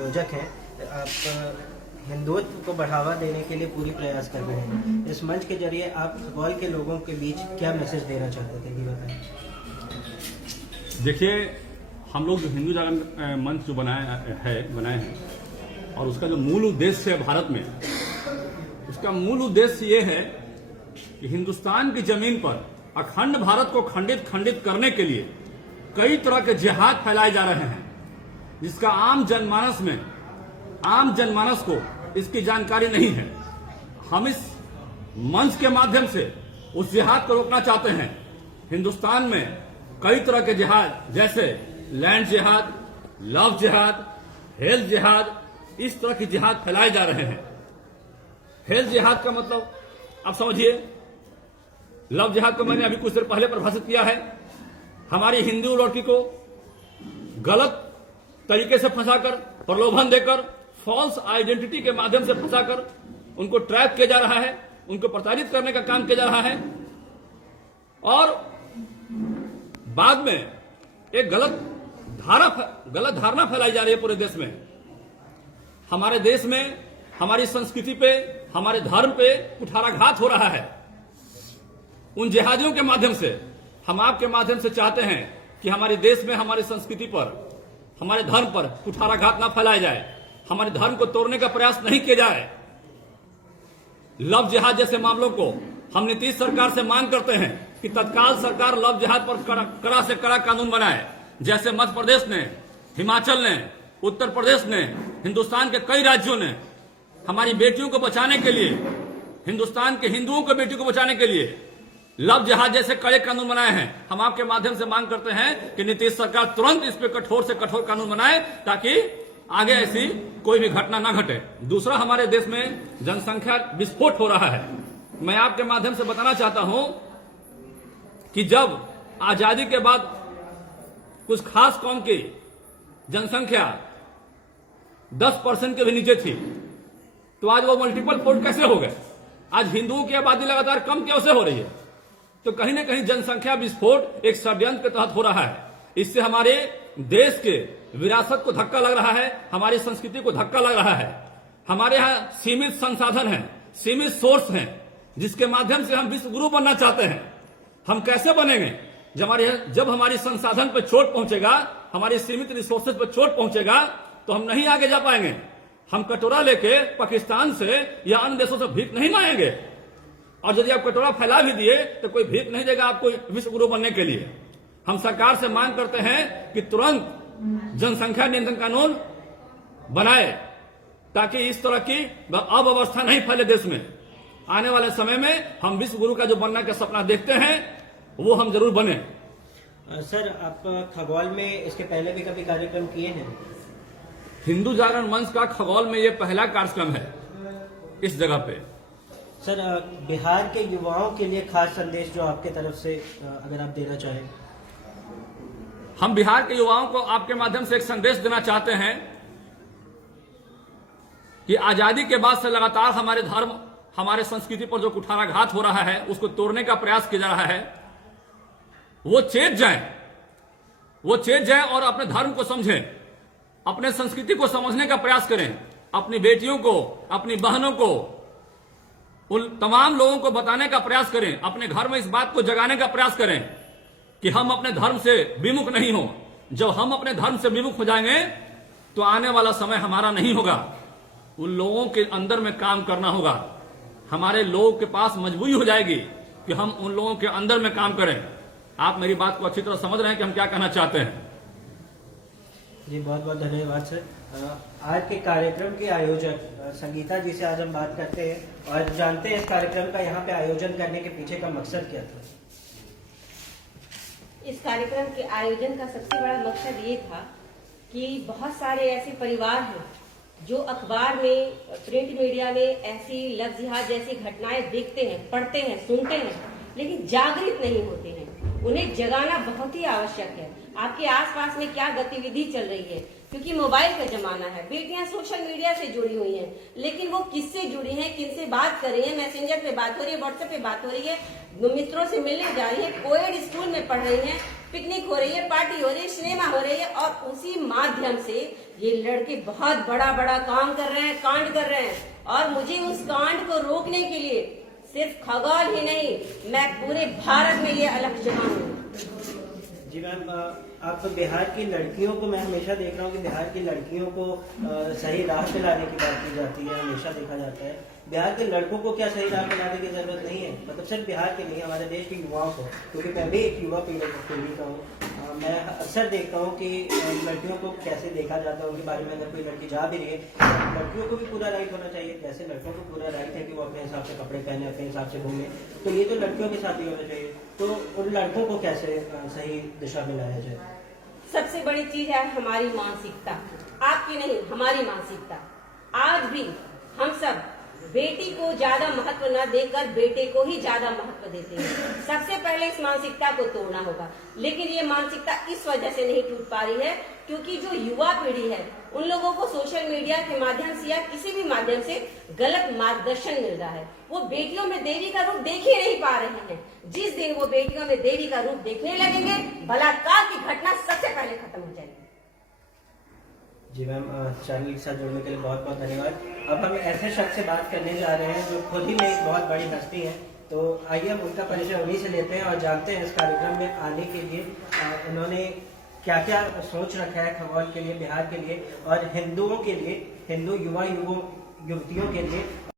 आयोजक हैं। आप हिंदुत्व को बढ़ावा देने के लिए पूरी प्रयास कर रहे हैं। इस मंच के जरिए आप खगौल के लोगों के बीच क्या मैसेज देना चाहते थे, ये बताएं। देखिए, हम लोग जो हिंदू जागरण मंच जो बनाए हैं और उसका जो मूल उद्देश्य है भारत में, उसका मूल उद्देश्य ये है कि हिंदुस्तान की जमीन पर अखंड भारत को खंडित करने के लिए कई तरह के जिहाद फैलाए जा रहे हैं, जिसका आम जनमानस को इसकी जानकारी नहीं है। हम इस मंच के माध्यम से उस जिहाद को रोकना चाहते हैं। हिंदुस्तान में कई तरह के जिहाद, जैसे लैंड जिहाद, लव जिहाद, हेल्थ जिहाद, इस तरह के जिहाद फैलाए जा रहे हैं। हेल्थ जिहाद का मतलब आप समझिए, लव जिहाद को मैंने अभी कुछ देर पहले परिभाषित किया है। हमारी हिंदू लड़की को गलत तरीके से फंसाकर, प्रलोभन देकर, फॉल्स आइडेंटिटी के माध्यम से फंसाकर उनको ट्रैप किया जा रहा है, उनको प्रताड़ित करने का काम किया जा रहा है और बाद में एक गलत धारणा फैलाई जा रही है पूरे देश में। हमारे देश में हमारी संस्कृति पे, हमारे धर्म पे कुठाराघात हो रहा है। उन जिहादियों के माध्यम से हम आपके माध्यम से चाहते हैं कि हमारे देश में हमारी संस्कृति पर, हमारे धर्म पर कुठाराघात न फैलाया जाए, हमारे धर्म को तोड़ने का प्रयास नहीं किया जाए। लव जिहाद जैसे मामलों को हम नीतीश सरकार से मांग करते हैं कि तत्काल सरकार लव जिहाद पर कड़ा से कड़ा कानून बनाए, जैसे मध्य प्रदेश ने, हिमाचल ने, उत्तर प्रदेश ने, हिंदुस्तान के कई राज्यों ने हमारी बेटियों को बचाने के लिए, हिंदुस्तान के हिंदुओं को बेटियों को बचाने के लिए लव जिहाद जैसे कड़े कानून बनाए हैं। हम आपके माध्यम से मांग करते हैं कि नीतीश सरकार तुरंत इस पे कठोर से कठोर कानून बनाए, ताकि आगे ऐसी कोई भी घटना ना घटे। दूसरा, हमारे देश में जनसंख्या विस्फोट हो रहा है। मैं आपके माध्यम से बताना चाहता हूं कि जब आजादी के बाद कुछ खास कौम की जनसंख्या 10% के भी नीचे थी, तो आज वो मल्टीपल फोल्ड कैसे हो गए? आज हिंदुओं की आबादी लगातार कम कैसे हो रही है? तो कहीं ना कहीं जनसंख्या विस्फोट एक षड्यंत्र के तहत हो रहा है। इससे हमारे देश के विरासत को धक्का लग रहा है, हमारी संस्कृति को धक्का लग रहा है। हमारे यहाँ सीमित संसाधन हैं, सीमित सोर्स हैं, जिसके माध्यम से हम विश्व गुरु बनना चाहते हैं। हम कैसे बनेंगे? जब हमारी संसाधन पर चोट पहुंचेगा, हमारी सीमित रिसोर्सेज पर चोट पहुंचेगा, तो हम नहीं आगे जा पाएंगे। हम कटोरा लेके पाकिस्तान से या अन्य देशों से भीख नहीं मांगेंगे, और यदि आप कटोरा फैला भी दिए तो कोई भीख नहीं देगा आपको विश्व गुरु बनने के लिए। हम सरकार से मांग करते हैं कि तुरंत जनसंख्या नियंत्रण कानून बनाए, ताकि इस तरह की अव्यवस्था नहीं फैले देश में। आने वाले समय में हम विश्व गुरु का जो बनने का सपना देखते हैं, वो हम जरूर बने। सर, आप खगौल में इसके पहले भी कभी कार्यक्रम किए हैं? हिंदू जागरण मंच का खगौल में ये पहला कार्यक्रम है इस जगह पे। सर, बिहार के युवाओं के लिए खास संदेश जो आपके तरफ से अगर आप देना चाहें। हम बिहार के युवाओं को आपके माध्यम से एक संदेश देना चाहते हैं कि आजादी के बाद से लगातार हमारे धर्म, हमारे संस्कृति पर जो कुठाराघात हो रहा है, उसको तोड़ने का प्रयास किया जा रहा है। वो चेत जाएं और अपने धर्म को समझें, अपने संस्कृति को समझने का प्रयास करें। अपनी बेटियों को, अपनी बहनों को, उन तमाम लोगों को बताने का प्रयास करें। अपने घर में इस बात को जगाने का प्रयास करें कि हम अपने धर्म से विमुख नहीं हो। जब हम अपने धर्म से विमुख हो जाएंगे तो आने वाला समय हमारा नहीं होगा। उन लोगों के अंदर में काम करना होगा। हमारे लोगों के पास मजबूरी हो जाएगी कि हम उन लोगों के अंदर में काम करें। आप मेरी बात को अच्छी तरह समझ रहे हैं कि हम क्या कहना चाहते हैं। जी, बहुत बहुत धन्यवाद सर। आज के कार्यक्रम के आयोजक संगीता जी से आज हम बात करते हैं और जानते हैं इस कार्यक्रम का यहाँ पे आयोजन करने के पीछे का मकसद क्या था। इस कार्यक्रम के आयोजन का सबसे बड़ा मकसद ये था कि बहुत सारे ऐसे परिवार हैं जो अखबार में, प्रिंट मीडिया में ऐसी लव जिहाद जैसी घटनाएं देखते हैं, पढ़ते हैं, सुनते हैं, लेकिन जागृत नहीं होते हैं। उन्हें जगाना बहुत ही आवश्यक है। आपके आसपास में क्या गतिविधि चल रही है, क्योंकि मोबाइल का जमाना है। बेटियां सोशल मीडिया से जुड़ी हुई हैं, लेकिन वो किससे जुड़ी हैं, किनसे बात कर रही हैं? मैसेंजर पे बात हो रही है, व्हाट्सएप पे बात हो रही है, मित्रों से मिलने जा रही है, कोएड स्कूल में पढ़ रही हैं, पिकनिक हो रही है, पार्टी हो रही है, सिनेमा हो रही है, और उसी माध्यम से ये लड़के बहुत बड़ा बड़ा काम कर रहे हैं, कांड कर रहे हैं। और मुझे उस कांड को रोकने के लिए सिर्फ खगौल ही नहीं, मैं पूरे भारत में ये अलख जमाऊंगी। जी मैम, आप तो बिहार की लड़कियों को, मैं हमेशा देख रहा हूँ कि बिहार की लड़कियों को सही राह पे लाने की बात की जाती है, हमेशा देखा जाता है। बिहार के लड़कों को क्या सही राह पे लाने की जरूरत नहीं है? मतलब सिर्फ बिहार के नहीं, हमारे देश के युवाओं को, क्योंकि मैं भी एक युवा पीढ़ी का हूँ। मैं अक्सर देखता हूँ कि लड़कियों को कैसे देखा जाता है, उनके बारे में अगर कोई लड़की जा भी रही है, लड़कियों को भी पूरा राइट होना चाहिए, जैसे लड़कों को पूरा राइट है कि वो अपने हिसाब से कपड़े पहने, अपने हिसाब से घूमे, तो ये तो लड़कियों के साथ ही होना चाहिए। तो उन लड़कों को कैसे सही दिशा में लाया जाए? सबसे बड़ी चीज है हमारी मानसिकता, आपकी नहीं, हमारी मानसिकता। आज भी हम सब बेटी को ज्यादा महत्व न देकर बेटे को ही ज्यादा महत्व देते हैं। सबसे पहले इस मानसिकता को तोड़ना होगा, लेकिन ये मानसिकता इस वजह से नहीं टूट पा रही है क्योंकि जो युवा पीढ़ी है उन लोगों को सोशल मीडिया के माध्यम से या किसी भी माध्यम से गलत मार्गदर्शन मिल रहा है। वो बेटियों में देवी का रूप देख ही नहीं पा रहे हैं। जिस दिन वो बेटियों में देवी का रूप देखने लगेंगे, बलात्कार की घटना सबसे पहले खत्म हो जाएगी। जी मैम, चैनल के साथ जुड़ने के लिए बहुत बहुत धन्यवाद। अब हम ऐसे शख्स से बात करने जा रहे हैं जो खुद ही में एक बहुत बड़ी हस्ती है, तो आइए हम उनका परिचय उन्हीं से लेते हैं और जानते हैं इस कार्यक्रम में आने के लिए उन्होंने क्या क्या सोच रखा है खगौल के लिए, बिहार के लिए और हिंदुओं के लिए, हिंदू युवा युवतियों के लिए।